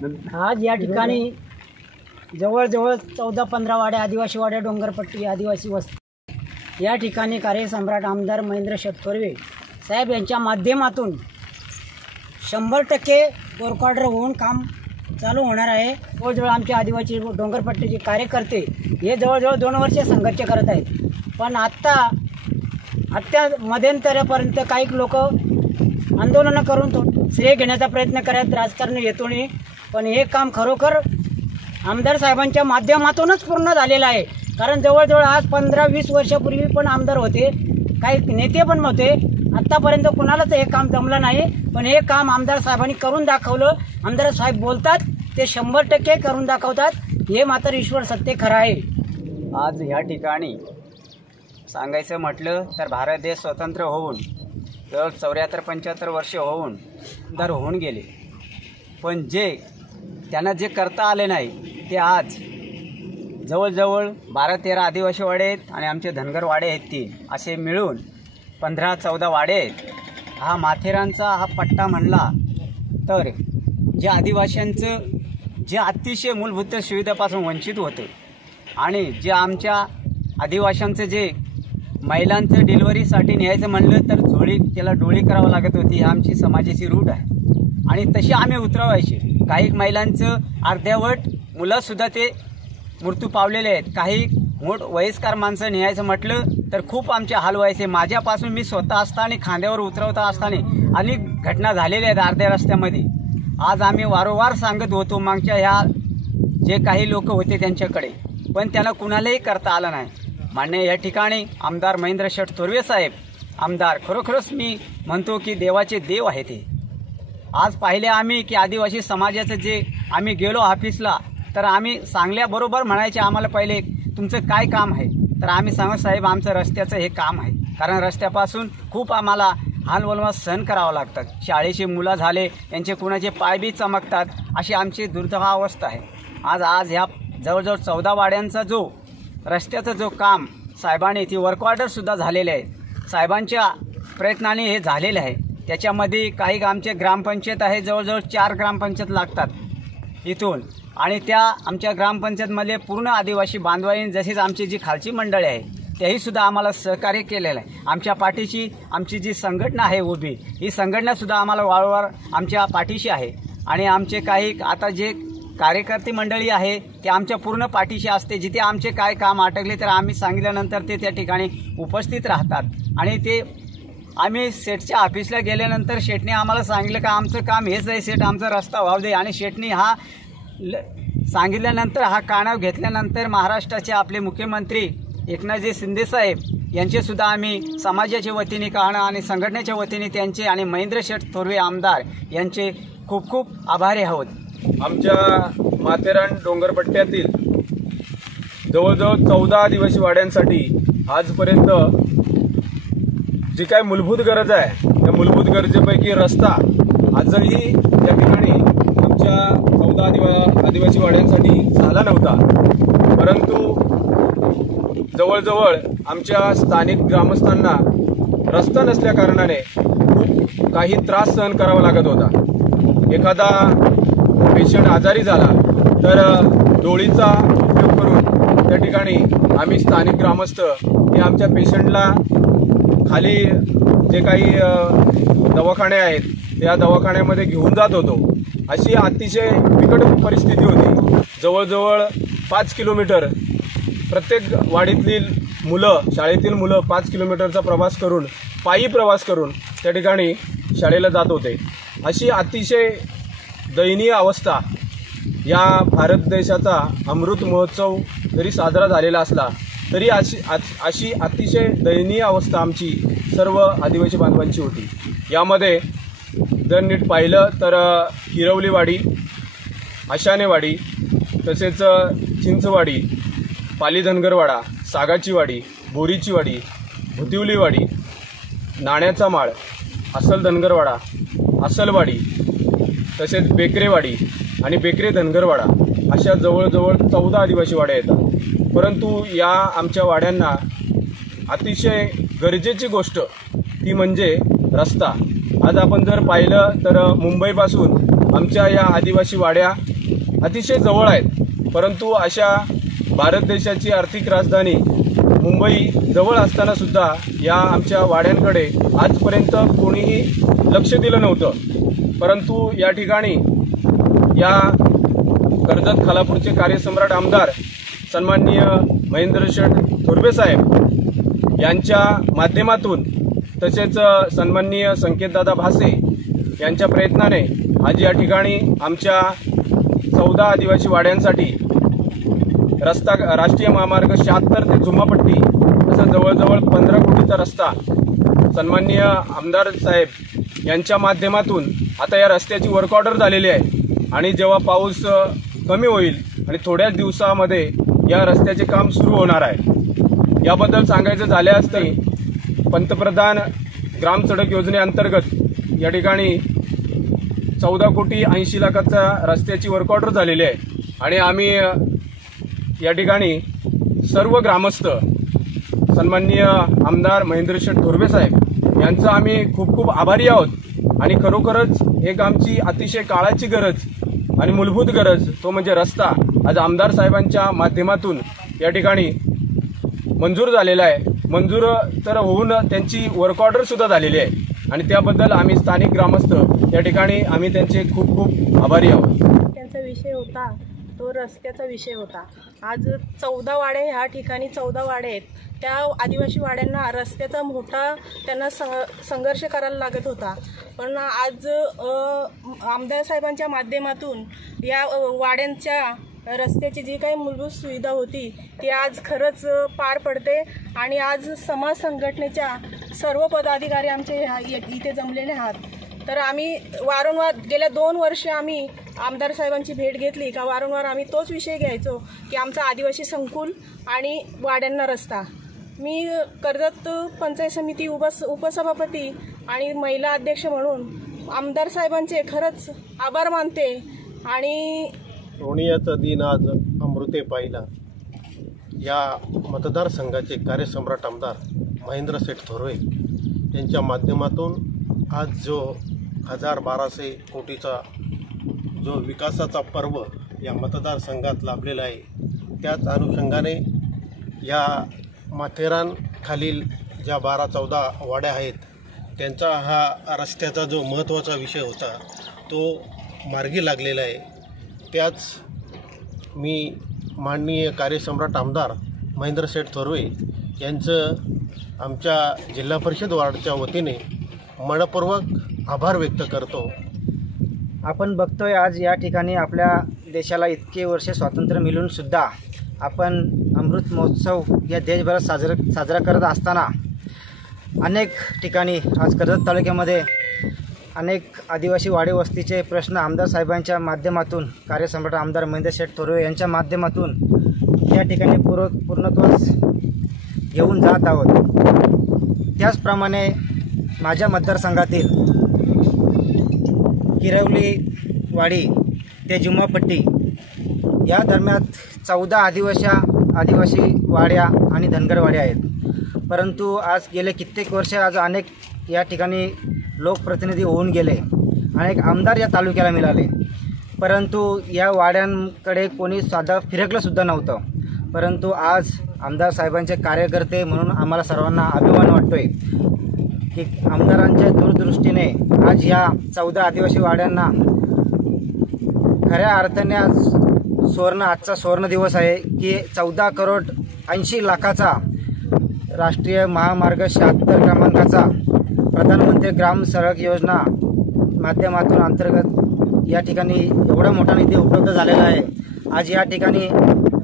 आज या ठिकाणी जवळजवळ 14-15 वाड्या, आदिवासी वाड्या, डोंगरपट्टी, आदिवासी वस्ती या ठिकाणी कार्यसम्राट आमदार महेंद्र शेठ थोरवे साहेब यांच्या माध्यमातून 100% वर्क ऑर्डर होऊन काम चालू होणार आहे। जवळजवळ आमचे आदिवासी डोंगरपट्टीचे कार्यकर्ते हे जवळजवळ 2 वर्ष संघर्ष करत आहेत, पण आत्ता मध्यंतरापर्यंत काही लोक आंदोलनं करून श्रेय घेण्याचा प्रयत्न करत राजकारण येतो नाही, पण हे काम खरोखर आमदार साहेबांच्या माध्यमातूनच पूर्ण झालेलं आहे। कारण जवळजवळ आज 15-20 वर्षापूर्वी पण आमदार होते, काही नेते पण होते, आत्तापर्यंत कुणालाच हे काम जमलं नाही, पण हे काम आमदार साहेबांनी करून दाखवलं। आमदार साहेब बोलतात ते 100% करून दाखवतात, हे मात्र ईश्वर सत्य खरं आहे। आज ह्या ठिकाणी सांगायचं म्हटलं तर भारत देश स्वतंत्र होऊन जवळ 74-75 वर्ष होऊन आमदार होऊन गेले, पण त्यांना जे करता आले नाही ते आज जवळजवळ 12-13 आदिवासी वाडे आहेत आणि आमचे धनगर वाडे आहेत 3, असे मिळून 15-14 वाडे आहेत। हा माथेरानचा हा पट्टा म्हणला तर जे आदिवासींचं जे अतिशय मूलभूत सुविधापासून वंचित होते आणि जे आमच्या आदिवासींचं जे महिलांचं डिलिव्हरीसाठी न्यायचं म्हणलं तर त्याला डोळी करावं लागत होती। ही आमची समाजाची रूढ आहे आणि तशी आम्ही उतरवायचे। काही महिलांचं अर्ध्यावट मुलंसुद्धा ते मृत्यू पावलेले आहेत। काही वयस्कर माणसं न्यायचं म्हटलं तर खूप आमचे हाल व्हायचे। माझ्यापासून मी स्वतः असताना खांद्यावर उतरवता असताना अनेक घटना झालेल्या आहेत अर्ध्या रस्त्यामध्ये। आज आम्ही वारंवार सांगत होतो मागच्या ह्या जे काही लोक होते त्यांच्याकडे, पण त्यांना कुणालाही करता आलं नाही। मान्य या ठिकाणी आमदार महेंद्र शेठ थोरवे साहेब आमदार खरोखरच मी म्हणतो की देवाचे देव आहे ते। आज पाहिले आम्ही की आदिवासी समाजाचं जे आम्ही गेलो ऑफिसला तर आम्ही सांगल्याबरोबर म्हणायचे आम्हाला पहिले तुमचं काय काम आहे, तर आम्ही सांगू साहेब आमचं रस्त्याचं हे काम आहे, कारण रस्त्यापासून खूप आम्हाला हालवलवा सहन करावं लागतात। शाळेची मुलं झाले त्यांचे कुणाचे पाय बी चमकतात, अशी आमची दुर्दैव अवस्था आहे। आज ह्या जवळजवळ 14 वाड्यांचा जो रस्त्याचं जो काम साहेबांनी ती वर्क ऑर्डरसुद्धा झालेले आहे। साहेबांच्या प्रयत्नाने हे झालेलं आहे। त्याच्यामध्ये काही आमचे ग्रामपंचायत आहे, जवळजवळ 4 ग्रामपंचायत लागतात इथून, आणि त्या आमच्या ग्रामपंचायतमध्ये पूर्ण आदिवासी बांधवांनी जशीच आमची जी खालची मंडळी आहे त्याहीसुद्धा आम्हाला सहकार्य केलेलं आहे। आमच्या पाठीशी आमची जी संघटना आहे उभी, ही संघटनासुद्धा आम्हाला वारंवार आमच्या पाठीशी आहे आणि आमचे काही आता जे कार्यकर्ते मंडळी आहे ते आमच्या पूर्ण पाठीशी असते। जिथे आमचे काय काम अटकले तर आम्ही सांगितल्यानंतर ते त्या ठिकाणी उपस्थित राहतात आणि ते आम्ही शेठच्या ऑफिसला गेल्यानंतर शेठने आम्हाला सांगितलं का आमचं काम हेच आहे शेठ, आमचा रस्ता व्हावं दे, आणि शेठने हा सांगितल्यानंतर हा कानाव घेतल्यानंतर महाराष्ट्राचे आपले मुख्यमंत्री एकनाथजी शिंदे साहेब यांचेसुद्धा आम्ही समाजाच्या वतीने कारणं आणि संघटनेच्या वतीने त्यांचे आणि महेंद्र शेठ थोरवे आमदार यांचे खूप खूप आभारी आहोत। आमच्या माथेरान डोंगरपट्ट्यातील जवळजवळ 14 आदिवासी वाड्यांसाठी आजपर्यंत जी काय मूलभूत गरज आहे त्या मूलभूत गरजेपैकी रस्ता आजही या ठिकाणी आमच्या 14 आदिवासी वाड्यांसाठी झाला नव्हता, परंतु जवळजवळ आमच्या स्थानिक ग्रामस्थांना रस्ता नसल्या कारणाने खूप काही त्रास सहन करावा लागत होता। एखादा पेशंट आजारी झाला तर डोळीचा उपयोग करून त्या ठिकाणी आम्ही स्थानिक ग्रामस्थ हे आमच्या पेशंटला खाली जे काही दवाखाने आहेत त्या दवाखान्यामध्ये घेऊन जात होतो। अशी अतिशय बिकट परिस्थिती होती। जवळजवळ 5 किलोमीटर प्रत्येक वाडीतील मुलं, शाळेतील मुलं 5 किलोमीटरचा प्रवास करून, पायी प्रवास करून त्या ठिकाणी शाळेला जात होते। अशी अतिशय दयनीय अवस्था या भारत देशाचा अमृत महोत्सव जरी साजरा झालेला असला तरी अशी अतिशय दयनीय अवस्था आमची सर्व आदिवासी बांधवांची होती। यामध्ये जर नीट पाहिलं तर हिरवलीवाडी, आशानेवाडी, तसेच चिंचवाडी, पाली धनगरवाडा, सागाची वाडी, बोरीची वाडी, भुतिवलीवाडी, नाण्याचा माळ, असल धनगरवाडा, असलवाडी, तसेच बेकरेवाडी आणि बेकरे धनगरवाडा अशा जवळजवळ 14 आदिवासी वाड्या येतात। परंतु या आमच्या वाड्यांना अतिशय गरजेची गोष्ट ती म्हणजे रस्ता। आज आपण जर पाहिलं तर मुंबईपासून आमच्या या आदिवासी वाड्या अतिशय जवळ आहेत, परंतु अशा भारत देशाची आर्थिक राजधानी मुंबई जवळ असताना सुद्धा या आमच्या वाड्यांकडे आजपर्यंत कोणीही लक्ष दिलं नव्हतं। परंतु या ठिकाणी या कर्जत खालापूरचे कार्यसम्राट आमदार सन्माननीय महेंद्र शेठ थोरवे साहेब यांच्या माध्यमातून तसेच सन्माननीय संकेतदादा भासे यांच्या प्रयत्नाने आज या ठिकाणी आमच्या 14 आदिवासी वाड्यांसाठी रस्ता राष्ट्रीय महामार्ग 76 ते जुम्मापट्टी असा जवळजवळ 15 कोटीचा रस्ता सन्माननीय आमदार साहेब यांच्या माध्यमातून आता या रस्त्याची वर्क ऑर्डर झालेली आहे आणि जेव्हा पाऊस कमी होईल आणि थोड्याच दिवसामध्ये या रस्त्याचे काम सुरू होणार आहे। याबद्दल सांगायचं झाल्यास तरी पंतप्रधान ग्राम सडक योजनेअंतर्गत या ठिकाणी 14 कोटी 80 लाखाचा रस्त्याची वर्क ऑर्डर झालेली आहे आणि आम्ही या ठिकाणी सर्व ग्रामस्थ सन्माननीय आमदार महेंद्र शेठ थोरवे साहेब यांचं आम्ही खूप खूप आभारी आहोत आणि खरोखरच एक आमची अतिशय काळाची गरज आणि मूलभूत गरज तो म्हणजे रस्ता आज आमदार साहेबांच्या माध्यमातून या ठिकाणी मंजूर झालेला आहे। मंजूर तर होऊन त्यांची वर्क ऑर्डर सुद्धा झालेली आहे आणि त्याबद्दल आम्ही स्थानिक ग्रामस्थ या ठिकाणी आम्ही त्यांचे खूप खूप आभारी आहोत। त्यांचा विषय होता तो रस्त्याचा विषय होता। आज 14 वाडे ह्या ठिकाणी 14 वाडे आहेत, त्या आदिवासी वाड्यांना रस्त्याचा मोठा त्यांना संघर्ष करायला लागत होता, पण आज आमदार साहेबांच्या माध्यमातून या वाड्यांच्या रस्त्याची जी काही मूलभूत सुविधा होती ती आज खरंच पार पडते आणि आज समाज संघटनेच्या सर्व पदाधिकारी आमचे इथे जमलेले आहात। तर आम्ही वारंवार गेल्या 2 वर्ष आम्ही आमदार साहेबांची भेट घेतली का वारंवार आम्ही तोच विषय घ्यायचो की आमचा आदिवासी संकुल आणि वाड्यांना रस्ता। मी कर्जत पंचायत समिती उपसभापती आणि महिला अध्यक्ष म्हणून आमदार साहेबांचे खरंच आभार मानते आणि ऋणियाचा दिन आज अमृते पाहिला। या मतदारसंघाचे कार्यसम्राट आमदार महेंद्र शेठ थोरवे यांच्या माध्यमातून आज जो 1200 कोटीचा जो विकासाचा पर्व या मतदारसंघात लाभलेला आहे, त्याच अनुषंगाने या माथेरान खालील ज्या 12-14 वाड्या आहेत त्यांचा हा रस्त्याचा जो महत्त्वाचा विषय होता तो मार्गी लागलेला आहे। त्याच मी माननीय कार्यसम्राट आमदार महेंद्र शेठ थोरवे यांचं आमच्या जिल्हा परिषद वार्डच्या वतीने मनपूर्वक आभार व्यक्त करतो। आपण बघतोय आज या ठिकाणी आपल्या देशाला इतके वर्ष स्वातंत्र्य मिळून सुद्धा आपण अमृत महोत्सव या देशभरात साजरा करत असताना अनेक ठिकाणी आज कर्जत तालुक्यामध्ये अनेक आदिवासी वाडी वस्तीचे प्रश्न आमदार साहेबांच्या माध्यमातून कार्यसम्राट आमदार महेंद्र शेठ थोरवे यांच्या माध्यमातून या ठिकाणी पूर्णत्वास घेऊन जात आहोत। त्याचप्रमाणे माझ्या मतदारसंघातील किरवली वाडी ते जुम्मापट्टी या दरम्यान 14 आदिवासी वाड्या आणि धनगर वाड्या आहेत, परंतु आज गेले कित्येक वर्ष आज अनेक या ठिकाणी लोकप्रतिनिधी होऊन गेले, अनेक आमदार या तालुक्याला मिळाले, परंतु या वाड्यांकडे कोणी साधा फिरकलंसुद्धा नव्हतं। परंतु आज आमदार साहेबांचे कार्यकर्ते म्हणून आम्हाला सर्वांना अभिमान वाटतोय की आमदारांच्या दूरदृष्टीने आज या 14 आदिवासी वाड्यांना खऱ्या अर्थाने आजचा सुवर्ण दिवस आहे की 14 करोड 80 लाखाचा राष्ट्रीय महामार्ग 76 क्रमांकाचा प्रधानमंत्री ग्राम सडक योजना माध्यमातून अंतर्गत या ठिकाणी एवढा मोठा निधी उपलब्ध झालेला आहे। आज या ठिकाणी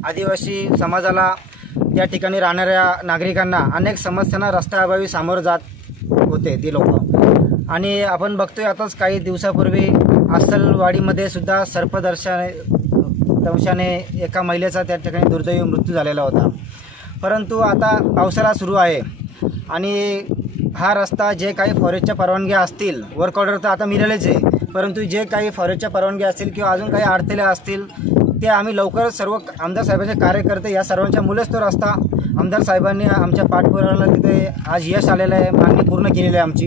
आदिवासी समाजाला त्या ठिकाणी राहणाऱ्या नागरिकांना अनेक समस्यांना रस्त्याअभावी सामोरं जात होते ती लोक, आणि आपण बघतोय आताच काही दिवसापूर्वी अस्सलवाडीमध्ये सुद्धा सर्पदंशाने एका महिलेचा त्या ठिकाणी दुर्दैवी मृत्यू झालेला होता। परंतु आता पावसाळा सुरू आहे आणि हा रस्ता जे काही फॉरेस्टच्या परवानग्या असतील, वर्क ऑर्डर तर आता मिळालेच आहे, परंतु जे काही फॉरेस्टच्या परवानग्या असतील किंवा अजून काही अडथळे असतील ते आम्ही लवकरच सर्व आमदार साहेबांचे कार्यकर्ते या सर्वांच्या मुलेच तो रस्ता आमदार साहेबांनी आमच्या पाठपुराव्याला तिथे आज यश आलेलं आहे, मागणी पूर्ण केलेली आहे आमची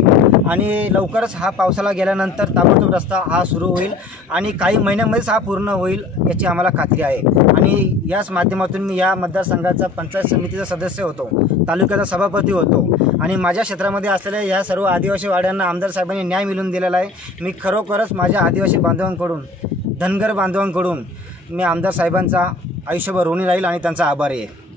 आणि लवकरच हा पावसाला गेल्यानंतर ताबडतोब रस्ता हा सुरू होईल आणि काही महिन्यांमध्येच हा पूर्ण होईल याची आम्हाला खात्री आहे। आणि याच माध्यमातून मी या मतदारसंघाचा पंचायत समितीचा सदस्य होतो, तालुक्याचा सभापती होतो आणि माझ्या क्षेत्रामध्ये असलेल्या या सर्व आदिवासी वाड्यांना आमदार साहेबांनी न्याय मिळवून दिलेला आहे। मी खरोखरच माझ्या आदिवासी बांधवांकडून, धनगर बांधवांकडून मी आमदार साहेबांचा आयुष्यभर ऋणी राहील आणि त्यांचा आभारी आहे।